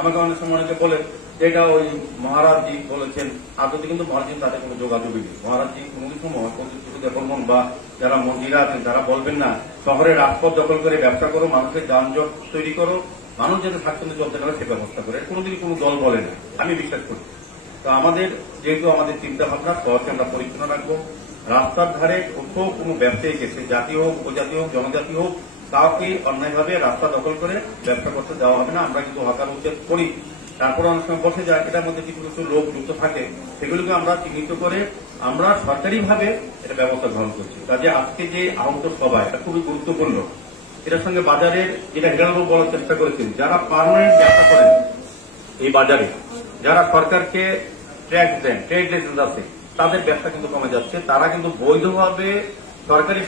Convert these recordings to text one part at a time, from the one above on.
আমাকে অনেক সময় অনেকে বলে যে এটা ওই মহারাজজি বলেছেন। আদতে কিন্তু মহারাজজি তাদের কোনো যোগাযোগই নেই। মহারাজজি কোনো প্রতিশ্রুতি বর্মন বা যারা মন্দিরা আছেন তারা বলবেন না, শহরের রাজপথ দখল করে ব্যবসা করো, মানুষের যানজট তৈরি করো, মানুষ যাতে স্বাচ্ছন্দ্য চলতে পারে সে ব্যবস্থা করে। কোনোদিন কোনো দল বলে না। আমি বিশ্বাস করি। তো আমাদের যেহেতু আমাদের চিন্তা ভাবনা শহরকে আমরা পরিচ্ছন্ন রাখব। রাস্তার ধারে কোথাও কোনো ব্যবসায়ী গেছে, জাতি হোক, উপজাতি হোক, জনজাতি হোক কাউকে অন্যায়ভাবে রাস্তা দখল করে ব্যবসা করতে দেওয়া হবে না, আমরা কিন্তু হকার উচ্ছেদ করি। তারপরে অনেক সময় বসে যায়, এটার মধ্যে কিছু কিছু লোক যুক্ত থাকে, সেগুলিকে আমরা চিহ্নিত করে আমরা সরকারিভাবে এটা ব্যবস্থা গ্রহণ করছি। কাজে আজকে যে আহত সভা এটা খুবই গুরুত্বপূর্ণ। এটার সঙ্গে বাজারের যেটা হিরানবাবু বলার চেষ্টা করেছেন, যারা পার্মানেন্ট ব্যবসা করেন এই বাজারে, যারা সরকারকে ট্যাক্স দেন ট্রেড লাইসেন্স আছে, তাদের ব্যবসা কিন্তু কমে যাচ্ছে। তারা কিন্তু বৈধভাবে সরকারি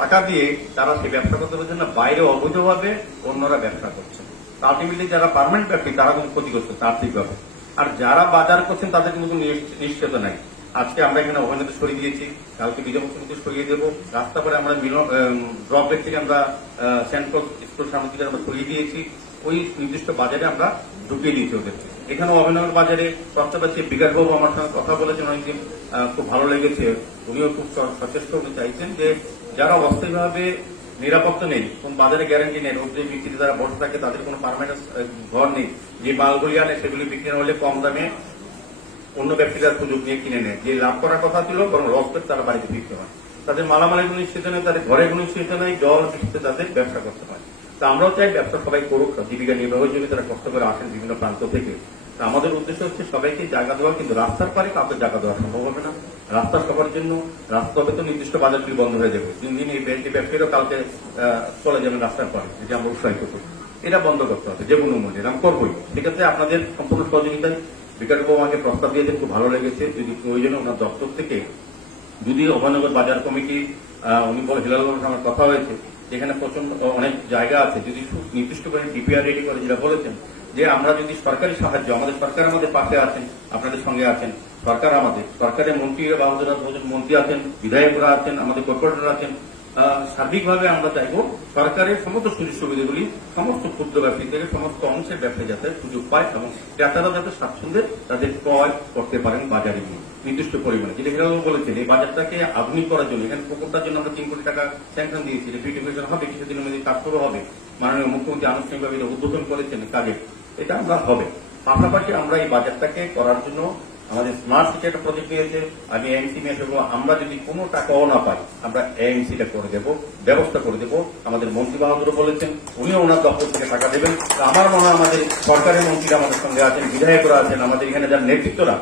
টাকা দিয়ে তারা সেই ব্যবসা করতে পারছেন না, বাইরে অবৈধভাবে অন্যরা ব্যবসা করছে। আলটিমেটলি যারা পার্মানেন্ট ব্যবসায়ী তারা কিন্তু ক্ষতিগ্রস্ত আর্থিকভাবে আর যারা বাজার করছেন, তাদের কিন্তু নিশ্চিত নাই। আজকে আমরা এখানে অভিনেতা সরিয়ে দিয়েছি, কালকে বিজয় মুখ্যমন্ত্রী সরিয়ে দেবো। রাস্তা পরে আমরা ড্রপ রেট থেকে আমরা সেন্ট্রাল স্টোর সামগ্রী আমরা সরিয়ে দিয়েছি। ওই নির্দিষ্ট বাজারে আমরা ঢুকিয়ে দিয়েছি ওদের এখানে অভিনগর বাজারে প্রস্তাব আছে, বিকাশবাবু আমার সঙ্গে কথা বলেছেন অনেকদিন খুব ভালো লেগেছে। উনিও খুব সচেষ্ট, উনি চাইছেন যে, যারা অস্থায়ীভাবে নিরাপত্তা নেই, কোন বাজারে গ্যারান্টি নেই রোদ দিয়ে বিক্রি যারা বসে থাকে, তাদের কোনো পারমানেন্ট ঘর নেই, যে মালগুলি আনে, সেগুলি বিক্রি না হলে কম দামে অন্য ব্যক্তিরা সুযোগ নিয়ে কিনে নেয়। যে লাভ করার কথা ছিল, বরং লস তারা বাড়িতে বিক্রি হয়। তাদের মালামালের কোনো নিশ্চিত নেই, তাদের ঘরে কোনো নিশ্চিত নেই, জল, বৃষ্টিতে তাদের ব্যবসা করতে হয়। তা আমরাও চাই ব্যবসা সবাই করুক জীবিকা নির্বাহের জন্য তারা কষ্ট করে আসেন বিভিন্ন প্রান্ত থেকে। তা আমাদের উদ্দেশ্য হচ্ছে সবাইকে জায়গা দেওয়া, কিন্তু রাস্তার পারে কাউকে জায়গা দেওয়া সম্ভব হবে না। রাস্তা সবার জন্য, রাস্তা হবে তো নির্দিষ্ট বাজারগুলি বন্ধ হয়ে যাবে। দিন দিন এই ব্যাংকে ব্যবসায়ীরাও কালকে চলে যাবেন রাস্তার পারে, যে আমরা উৎসাহিত করি এটা বন্ধ করতে হবে, যে কোনো মূল্যে আমি করবোই। সেক্ষেত্রে আপনাদের সম্পূর্ণ সহযোগিতায় বিকাশবাবু আমাকে প্রস্তাব দিয়েছেন, খুব ভালো লেগেছে। যদি প্রয়োজনে ওনার দপ্তর থেকে, যদি অভয়নগর বাজার কমিটি উনি বলে, হিলালগঞ্জ আমার কথা হয়েছে যেখানে প্রচণ্ড অনেক জায়গা আছে, যদি খুব নির্দিষ্ট করে ডিপিআর রেডি করে যেটা বলেছেন, যে আমরা যদি সরকারি সাহায্য, আমাদের সরকার আমাদের পাশে আছেন, আপনাদের সঙ্গে আছেন, সরকার আমাদের, সরকারের মন্ত্রী বা মন্ত্রী আছেন, বিধায়করা আছেন, আমাদের কর্পোরেটর আছেন সার্বিকভাবে আমরা চাইব সরকারের সমস্ত সুযোগ সুবিধাগুলি, সমস্ত ক্ষুদ্র ব্যবসায়ী থেকে, সমস্ত অংশের ব্যবসায়ী যাতে সুযোগ পায় এবং ক্রেতারা যাতে স্বাচ্ছন্দ্যে তাদের ক্রয় করতে পারেন বাজারে গিয়ে। নির্দিষ্ট পরিমাণে। যেটা হিরাবাবু বলেছেন, এই বাজারটাকে আধুনিক করার জন্য, এখানে পুকুরটার জন্য আমরা তিন কোটি টাকা স্যাংশন দিয়েছি বিউটিফিকেশন হবে কিছুদিনের মধ্যে কাজ শুরু হবে। মাননীয় মুখ্যমন্ত্রী আনুষ্ঠানিকভাবে এটা উদ্বোধন করেছেন কাজে। এটা আমরা হবে। পাশাপাশি আমরা এই বাজারটাকে করার জন্য আমাদের স্মার্ট সিটি একটা প্রজেক্ট নিয়েছে আমি এএমসি নিয়ে আসব। আমরা যদি কোনো টাকাও না পাই, আমরা এএমসিটা করে দেব, ব্যবস্থা করে দেব। আমাদের মন্ত্রী বাহাদুরও বলেছেন, উনিও ওনার দপ্তর থেকে টাকা দেবেন। আমার মনে হয় আমাদের সরকারের মন্ত্রীরা আমাদের সঙ্গে আছেন, বিধায়করা আছেন, আমাদের এখানে যার নেতৃত্বরা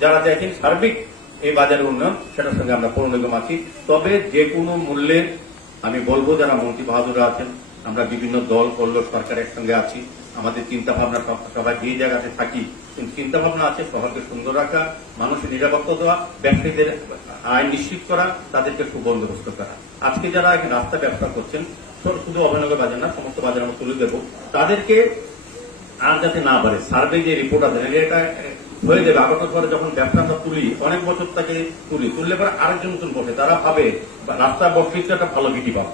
যারা চাইছেন সার্বিক এই বাজারের উন্নয়ন, সেটার সঙ্গে আমরা পূর্ণ নিগম আছি। তবে যে কোনো মূল্যে আমি বলব যারা মন্ত্রী বাহাদুররা আছেন, আমরা বিভিন্ন দল করল সরকার একসঙ্গে আছি। আমাদের চিন্তা ভাবনা সবাই যে জায়গাতে থাকি, কিন্তু চিন্তা ভাবনা আছে শহরকে সুন্দর রাখা, মানুষের নিরাপত্তা দেওয়া ব্যবসায়ীদের আয় নিশ্চিত করা, তাদেরকে সুবন্দোবস্ত করা। আজকে যারা এখানে রাস্তা ব্যবসা করছেন, শুধু- অভিনগর বাজার না, সমস্ত বাজার আমরা তুলে দেবো। তাদেরকে আর যাতে না বাড়ে সার্ভে যে রিপোর্ট আছে, এটা হয়ে যাবে। আগত পরে যখন ব্যবসা আমরা তুলি, অনেক বছর তাকে তুলি, তুললে পরে আরেকজন নতুন বসে, তারা ভাবে রাস্তা বসলে একটা ভালো বিটি পাবো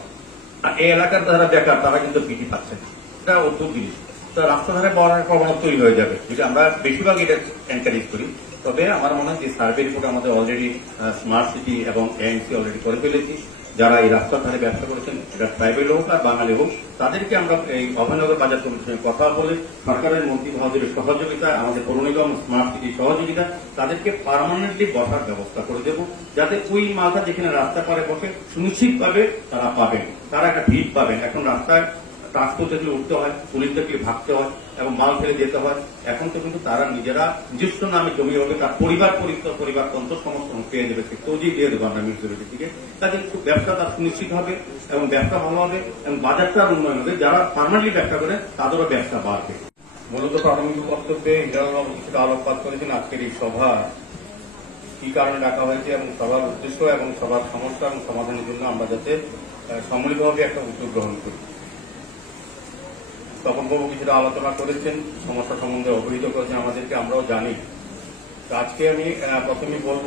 আর এই এলাকার যারা বেকার, তারা কিন্তু বিটি পাচ্ছে এটা অদ্ভুত জিনিস। তো রাস্তা ধারে বড় প্রবণতা তৈরি হয়ে যাবে। যদি আমরা বেশিরভাগ এটা এনকারেজ করি, তবে আমার মনে হয় যে সার্ভে রিপোর্ট আমাদের অলরেডি স্মার্ট সিটি এবং এএনসি অলরেডি করে ফেলেছি। যারা এই রাস্তার ধারে ব্যবসা করেছেন, এটা ট্রাইবেল হোক আর বাঙালি হোক, তাদেরকে আমরা এই অভয়নগর বাজার কমিটির কথা বলে সরকারের মন্ত্রী মহোদয়ের সহযোগিতা, আমাদের পৌর নিগম স্মার্ট সিটি সহযোগিতা, তাদেরকে পারমানেন্টলি বসার ব্যবস্থা করে দেব, যাতে ওই মালটা যেখানে রাস্তা পারে বসে, সুনিশ্চিতভাবে তারা পাবেন, তারা একটা ভিড় পাবেন। এখন রাস্তায় ট্রান্সপোর্ট দেখলে উঠতে হয় পুলিশ দেখলে ভাগতে হয় এবং মাল ফেলে যেতে হয়। এখন তো কিন্তু তারা নিজেরা নিজস্ব নামে জমি হবে, তার পরিবার পরিবার পরিবার তন্ত্র সমস্ত পেয়ে দেবে সে তৈরি দিয়ে দেবো আমরা মিউনিসিপ্যালিটি থেকে তাদের একটু ব্যবসা তার সুনিশ্চিত হবে এবং ব্যবসা ভালো হবে এবং বাজারটার উন্নয়ন হবে। যারা পার্মানেন্টলি ব্যবসা করে, তাদেরও ব্যবসা বাড়বে। মূলত প্রাথমিক বক্তব্যে ইন্দ্রবাবু কিছুটা আলোকপাত করেছেন আজকের এই সভা। কি কারণে ডাকা হয়েছে এবং সবার উদ্দেশ্য এবং সবার সমস্যা এবং সমাধানের জন্য আমরা যাতে সম্মিলিতভাবে একটা উদ্যোগ গ্রহণ করি। তপনবাবু কিছুটা আলোচনা করেছেন, সমস্যা সম্বন্ধে অবহিত করেছেন, আমাদেরকে আমরাও জানি। আজকে আমি প্রথমে বলব,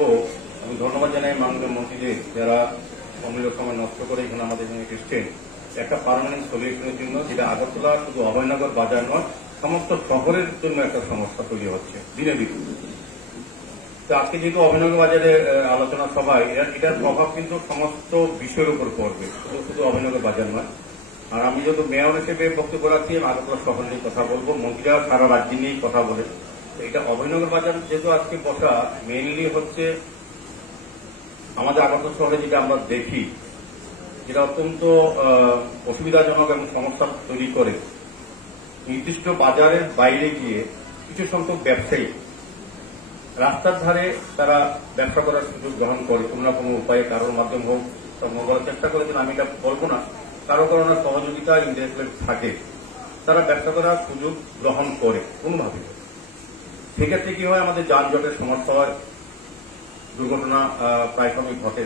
আমি ধন্যবাদ জানাই মাননীয় মন্ত্রীদের যারা অমূল্য সময় নষ্ট করে এখানে আমাদের এখানে এসছেন। একটা পার্মানেন্ট সলিউশনের জন্য, যেটা আগরতলা শুধু অভয়নগর বাজার নয়, সমস্ত শহরের জন্য একটা সমস্যা তৈরি হচ্ছে, দিনে দিনে। তো আজকে যেহেতু অভিনব বাজারে আলোচনা সভায় এটার প্রভাব কিন্তু সমস্ত বিষয়ের উপর পড়বে, শুধু অভিনব বাজার নয়। আর আমি যেহেতু মেয়র হিসেবে বক্তব্য রাখছি আগরতলা শহর নিয়ে কথা বলব। মন্ত্রীরা সারা রাজ্য নিয়েই কথা বলে। এটা অভিনগর বাজার যেহেতু আজকে বসা মেইনলি হচ্ছে আমাদের আগরতলা শহরে যেটা আমরা দেখি, যেটা অত্যন্ত অসুবিধাজনক এবং সমস্যা তৈরি করে। নির্দিষ্ট বাজারের বাইরে গিয়ে কিছু সংখ্যক ব্যবসায়ী রাস্তার ধারে তারা ব্যবসা করার সুযোগ গ্রহণ করে। কোনো না কোনো উপায়ে কারোর মাধ্যমে হোক বলার চেষ্টা করেছেন, আমি এটা বলব না। কারও কারণে সহযোগিতা ইন্টারেস্ট থাকে, তারা ব্যবসা করার সুযোগ গ্রহণ করে, কোনোভাবে। সেক্ষেত্রে কি হয়, আমাদের যানজটের সমস্যা হয় দুর্ঘটনা প্রায় সময় ঘটে।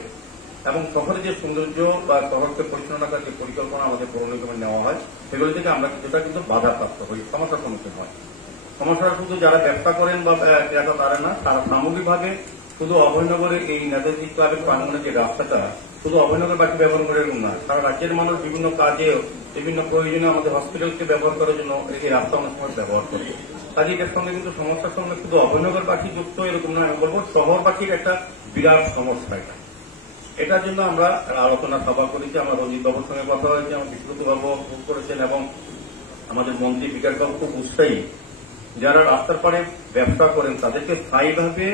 এবং শহরে যে সৌন্দর্য বা শহরকে পরিচালনা যে পরিকল্পনা আমাদের পৌর নিগমে নেওয়া হয়, সেগুলো থেকে আমরা কিছুটা কিন্তু বাধাপ্রাপ্ত হই। সমস্যার সম্মুখীন হয়। সমস্যাটা শুধু যারা ব্যবসা করেন বা ক্রেতা তারা না সারা সামগ্রিকভাবে শুধু অভয়নগরে এই নেতাজি ক্লাবের প্রাঙ্গণে যে রাস্তাটা, শুধু অভয়নগরবাসী ব্যবহার করে এরকম না, সারা রাজ্যের মানুষ বিভিন্ন কাজে বিভিন্ন প্রয়োজনে আমাদের হসপিটালকে ব্যবহার করার জন্য এই রাস্তা অনেক সময় ব্যবহার করে। কাজে এটার সঙ্গে কিন্তু সমস্যার সঙ্গে শুধু অভয়নগরবাসী যুক্ত এরকম না, আমি বলব শহরবাসীর একটা বিরাট সমস্যা এটা। এটার জন্য আমরা আলোচনা সভা করেছি, আমরা রঞ্জিত বাবুর সঙ্গে কথা হয়েছে, আমার বিশ্বত বাবু খুব করেছেন এবং আমাদের মন্ত্রী বিকাশ বাবু খুব উৎসাহী। যারা রাস্তার পাড়ে ব্যবসা করেন, তাদেরকে স্থায়ীভাবে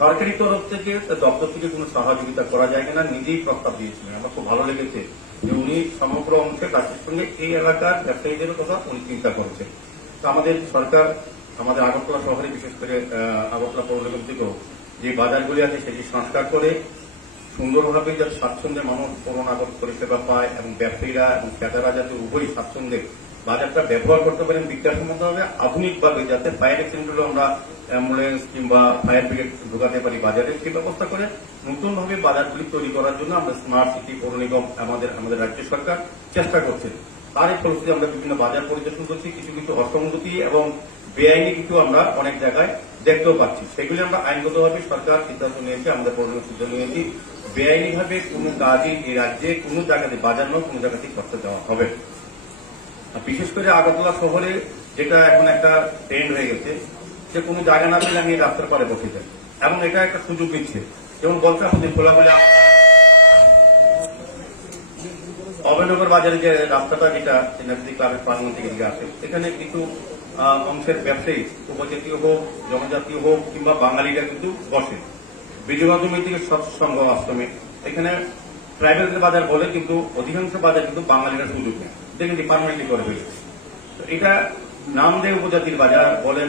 সরকারি তরফ থেকে দপ্তর থেকে কোনো সহযোগিতা করা যায় কিনা নিজেই প্রস্তাব দিয়েছিলেন। আমার খুব ভালো লেগেছে যে উনি সমগ্র অংশে কাজের সঙ্গে এই এলাকার ব্যবসায়ীদের কথা উনি চিন্তা করেছেন। তো আমাদের সরকার, আমাদের আগরতলা শহরে, বিশেষ করে আগরতলা পৌর নিগম থেকেও যে বাজারগুলি আছে সেটি সংস্কার করে সুন্দরভাবে যাতে স্বাচ্ছন্দ্যে মানুষ পৌর নাগরিক পরিষেবা পায় এবং ব্যবসায়ীরা এবং ক্রেতারা যাতে উভয়ই স্বাচ্ছন্দ্যে বাজারটা ব্যবহার করতে পারেন বিজ্ঞানসম্মতভাবে আধুনিকভাবে যাতে বাইরে এক্সিডেন্ট আমরা অ্যাম্বুলেন্স কিংবা ফায়ার ব্রিগেড ঢোকাতে পারি বাজারে, সেই ব্যবস্থা করে নতুনভাবে বাজারগুলি তৈরি করার জন্য আমরা স্মার্ট সিটি পৌর নিগম আমাদের আমাদের রাজ্য সরকার চেষ্টা করছে তারই ফলশ্রুতি আমরা বিভিন্ন বাজার পরিদর্শন করছি, কিছু কিছু অসঙ্গতি এবং বেআইনি কিছু আমরা অনেক জায়গায় দেখতেও পাচ্ছি। সেগুলি আমরা আইনগতভাবে সরকার সিদ্ধান্ত নিয়েছে, আমাদের পৌরনিগম সিদ্ধান্ত নিয়েছি, বেআইনিভাবে কোনো কাজই এই রাজ্যে, কোনো জায়গাতে বাজার নয়, কোনো জায়গাতেই করতে দেওয়া হবে। বিশেষ করে আগরতলা শহরে যেটা এখন একটা ট্রেন্ড হয়ে গেছে যে কোনো জায়গা না পেলে আমি রাস্তার পারে বসে যাই। এবং এটা একটা সুযোগ নিচ্ছে যেমন বলতে আমাদের খোলাখুলি অভয়নগর বাজারে যে রাস্তাটা যেটা এনার্জি ক্লাবের প্রাঙ্গণ থেকে দিকে আসে এখানে কিছু অংশের ব্যবসায়ী, উপজাতীয় হোক, জনজাতীয় হোক, কিংবা বাঙালিরা কিন্তু বসে। বিজয় মাধ্যমিক থেকে সৎসঙ্গ আশ্রমে এখানে প্রাইভেট বাজার বলে কিন্তু অধিকাংশ বাজার কিন্তু বাঙালিরা সুযোগ নেয়। এটা কিন্তু পারমানেন্টলি করে ফেলেছে। এটা নাম দেয় উপজাতির বাজার বলেন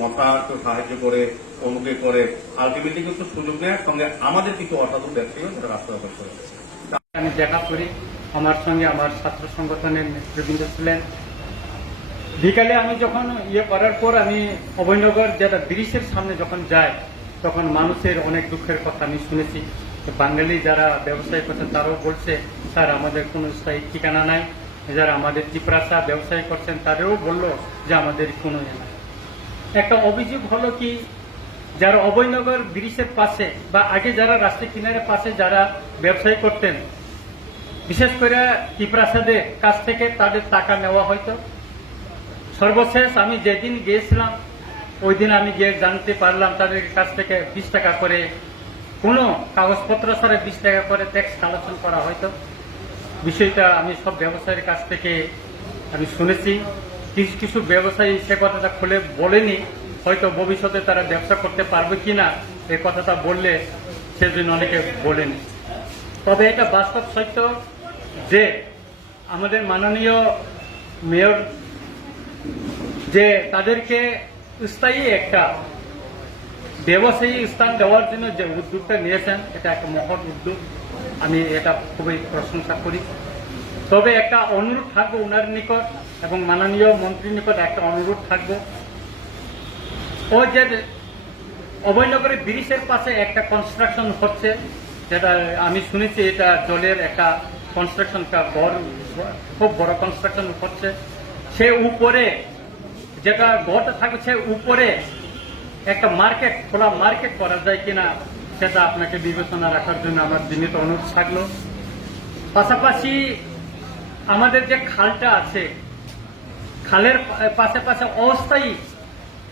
মশা কেউ সাহায্য করে অমুকে করে আলটিমেটলি কিন্তু সুযোগ নেয় সঙ্গে আমাদের কিছু অসাধু ব্যবসায়ীও সেটা রাস্তা করে। আমি দেখা করি, আমার সঙ্গে আমার ছাত্র সংগঠনের নেতৃবৃন্দ ছিলেন। বিকালে আমি যখন ইয়ে করার পর আমি অভয়নগর যেটা ব্রিজের সামনে যখন যাই, তখন মানুষের অনেক দুঃখের কথা আমি শুনেছি। বাঙালি যারা ব্যবসায়ী করছে তারাও বলছে, স্যার, আমাদের কোনো স্থায়ী ঠিকানা নাই। যারা আমাদের চিপরাসা ব্যবসায় করছেন তাদেরও বলল যে আমাদের কোনো ইয়ে নাই। একটা অভিযোগ হলো কি, যারা অভয়নগর ব্রিজের পাশে বা আগে যারা রাস্তা কিনারে পাশে যারা ব্যবসায়ী করতেন, বিশেষ করে টিপ্রাসাদের কাছ থেকে তাদের টাকা নেওয়া হয়তো। সর্বশেষ আমি যেদিন গিয়েছিলাম ওই দিন আমি গিয়ে জানতে পারলাম তাদের কাছ থেকে বিশ টাকা করে, কোনো কাগজপত্র সারে বিশ টাকা করে ট্যাক্স কালেকশন করা হয়তো। বিষয়টা আমি সব ব্যবসায়ীর কাছ থেকে আমি শুনেছি। কিছু কিছু ব্যবসায়ী সে কথাটা খুলে বলেনি, হয়তো ভবিষ্যতে তারা ব্যবসা করতে পারবে কিনা এই কথাটা বললে সেজন্য অনেকে বলেনি। তবে এটা বাস্তব সত্য যে আমাদের মাননীয় মেয়র যে তাদেরকে স্থায়ী একটা ব্যবসায়ী স্থান দেওয়ার জন্য যে উদ্যোগটা নিয়েছেন, এটা একটা মহৎ উদ্যোগ। আমি এটা খুবই প্রশংসা করি। তবে একটা অনুরোধ থাকব ওনার নিকট এবং মাননীয় মন্ত্রীর নিকট একটা অনুরোধ থাকব। ও যে অভয়নগরের ব্রিজের পাশে একটা কনস্ট্রাকশন হচ্ছে, যেটা আমি শুনেছি এটা জলের একটা কনস্ট্রাকশনটা বড়, খুব বড় কনস্ট্রাকশন হচ্ছে। সে উপরে যেটা ঘরটা থাকছে উপরে একটা মার্কেট খোলা মার্কেট করা যায় কিনা সেটা আপনাকে বিবেচনা রাখার জন্য আমার বিনীত অনুরোধ থাকল। পাশাপাশি আমাদের যে খালটা আছে, খালের পাশে পাশে অস্থায়ী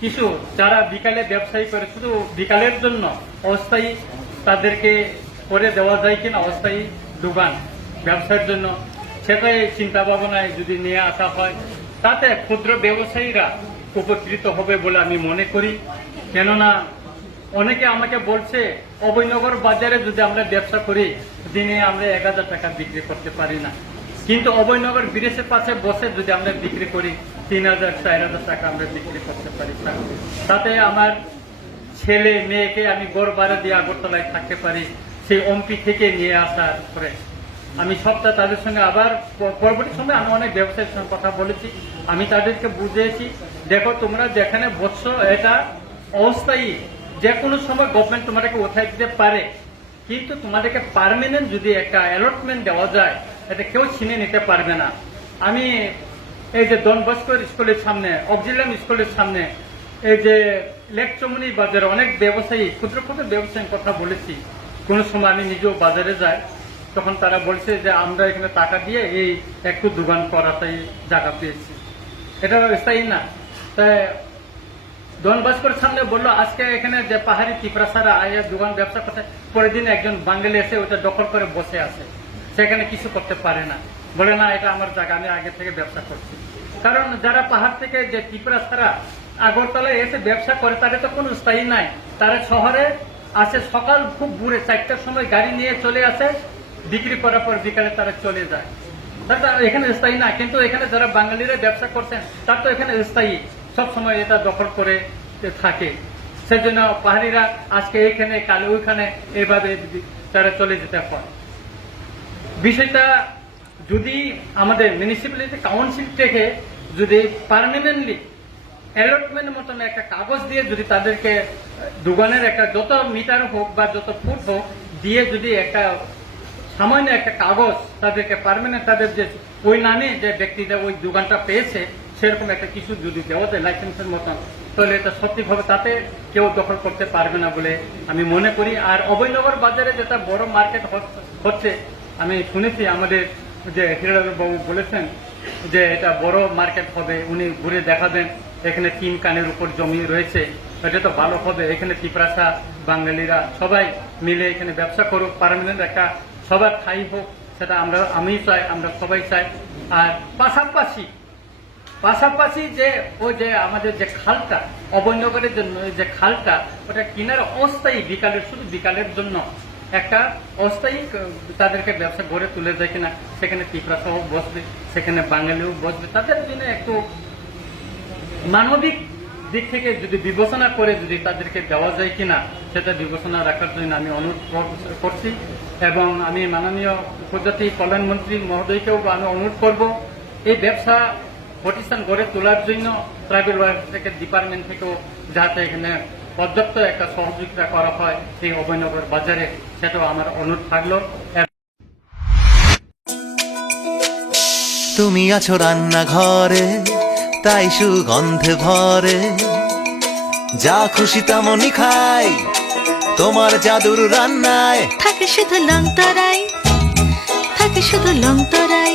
কিছু যারা বিকালে ব্যবসায়ী করে, শুধু বিকালের জন্য অস্থায়ী তাদেরকে করে দেওয়া যায় কিনা, অস্থায়ী দোকান ব্যবসার জন্য, সেটাই চিন্তা ভাবনায় যদি নিয়ে আসা হয়, তাতে ক্ষুদ্র ব্যবসায়ীরা উপকৃত হবে বলে আমি মনে করি। কেননা অনেকে আমাকে বলছে, অভয়নগর বাজারে যদি আমরা ব্যবসা করি, দিনে আমরা এক হাজার টাকা বিক্রি করতে পারি না। কিন্তু অভয়নগর ব্রিজের পাশে বসে যদি আমরা বিক্রি করি, তিন হাজার, চার হাজার টাকা আমরা বিক্রি করতে পারি। তাতে আমার ছেলে, মেয়েকে আমি গড় বাড়া দিয়ে আগরতলায় থাকতে পারি, সেই অম্পি থেকে নিয়ে আসার পরে। আমি সপ্তাহ তাদের সঙ্গে আবার পরবর্তী সময় আমি অনেক ব্যবসায়ীর সঙ্গে কথা বলেছি। আমি তাদেরকে বুঝিয়েছি, দেখো তোমরা যেখানে বসছো, এটা অস্থায়ী। যে কোনো সময় গভর্নমেন্ট তোমাদেরকে উঠাই দিতে পারে, কিন্তু তোমাদেরকে পারমানেন্ট যদি একটা অ্যালটমেন্ট দেওয়া যায় এটা কেউ ছিনে নিতে পারবে না। আমি এই যে ডন বস্কোর স্কুলের সামনে অক্সিলাম স্কুলের সামনে, এই যে লেকচমনি বাজারে অনেক ব্যবসায়ী, ক্ষুদ্র ক্ষুদ্র ব্যবসায়ীর কথা বলেছি। কোনো সময় আমি নিজেও বাজারে যাই, তখন তারা বলছে যে, আমরা এখানে টাকা দিয়ে এই একটু দোকান করাটাই জায়গা পেয়েছি। এটা স্থায়ী না। তাই ডন বাস্কর সামনে বলল, আজকে এখানে যে পাহাড়ি টিপরাসারা আয়া দোকান ব্যবসা করছে পরের দিন একজন বাঙালি এসে ওটা দখল করে বসে আছে। সেখানে কিছু করতে পারে না। বলে, না, এটা আমার জায়গা, আমি আগে থেকে ব্যবসা করছি। কারণ যারা পাহাড় থেকে যে টিপরাসারা আগরতলায় এসে ব্যবসা করে, তাদের তো কোনো স্থায়ী নাই। তারা শহরে আসে সকাল খুব বুড়ে চারটার সময় গাড়ি নিয়ে চলে আসে, বিক্রি করার পর বিকালে তারা চলে যায়। দাদা এখানে স্থায়ী না, কিন্তু এখানে যারা বাঙালিরা ব্যবসা করছেন, তার তো এখানে স্থায়ী। সব সময় এটা দখল করে থাকে। সেজন্য পাহাড়িরা আজকে এখানে কালে ওইখানে এইভাবে তারা চলে যেতে হয় বিষয়টা যদি আমাদের মিউনিসিপ্যালিটি কাউন্সিল থেকে যদি পার্মানেন্টলি অ্যালটমেন্ট মতন একটা কাগজ দিয়ে যদি তাদেরকে দোকানের একটা যত মিটার হোক বা যত ফুট হোক দিয়ে যদি একটা সামান্য একটা কাগজ তাদেরকে পার্মানেন্ট তাদের যে ওই নামে যে ব্যক্তিটা ওই দোকানটা পেয়েছে সেরকম একটা কিছু যদি দেওয়া যায় লাইসেন্সের মতন, তাহলে এটা সঠিকভাবে তাতে কেউ দখল করতে পারবে না বলে আমি মনে করি। আর অভয়নগর বাজারে যেটা বড় মার্কেট হচ্ছে, আমি শুনেছি আমাদের যে বাবু বলেছেন যে এটা বড় মার্কেট হবে, উনি ঘুরে দেখাবেন, এখানে তিন কানের উপর জমি রয়েছে, এটা তো ভালো হবে, এখানে তিপ্রাসা বাঙালিরা সবাই মিলে এখানে ব্যবসা করুক, পারমানেন্ট একটা সবার ঠাই হোক, সেটা আমরা আমি চাই, আমরা সবাই চাই। আর পাশাপাশি পাশাপাশি যে ওই যে আমাদের যে খালটা, অবৈনগরের জন্য যে খালটা, ওটা কিনার অস্থায়ী বিকালের, শুধু বিকালের জন্য। একটা অস্থায়ী তাদেরকে ব্যবসা গড়ে তুলে যায় কিনা, সেখানে টিপরা সহ বসবে, সেখানে বাঙালিও বসবে। তাদের জন্য একটু মানবিক দিক থেকে যদি বিবেচনা করে যদি তাদেরকে দেওয়া যায় কিনা, সেটা বিবেচনা রাখার জন্য আমি অনুরোধ কর- করছি। এবং আমি মাননীয় উপজাতি কল্যাণমন্ত্রী মহোদয়কেও আমি অনুরোধ করব, এই ব্যবসা প্রতিষ্ঠান গড়ে তোলার জন্য ট্রাইবেল ওয়েলফেয়ার থেকে ডিপার্টমেন্ট থেকেও যাতে এখানে পর্যাপ্ত একটা সহযোগিতা করা হয় এই অভয়নগর বাজারে সেটাও আমার অনুরোধ থাকল। তুমি আছো রান্নাঘরে তাই সুগন্ধে ভরে। যা খুশি তেমনই খাই তোমার জাদুর রান্নায়। থাকে শুধু লং তরাই থাকে শুধু লং তরাই।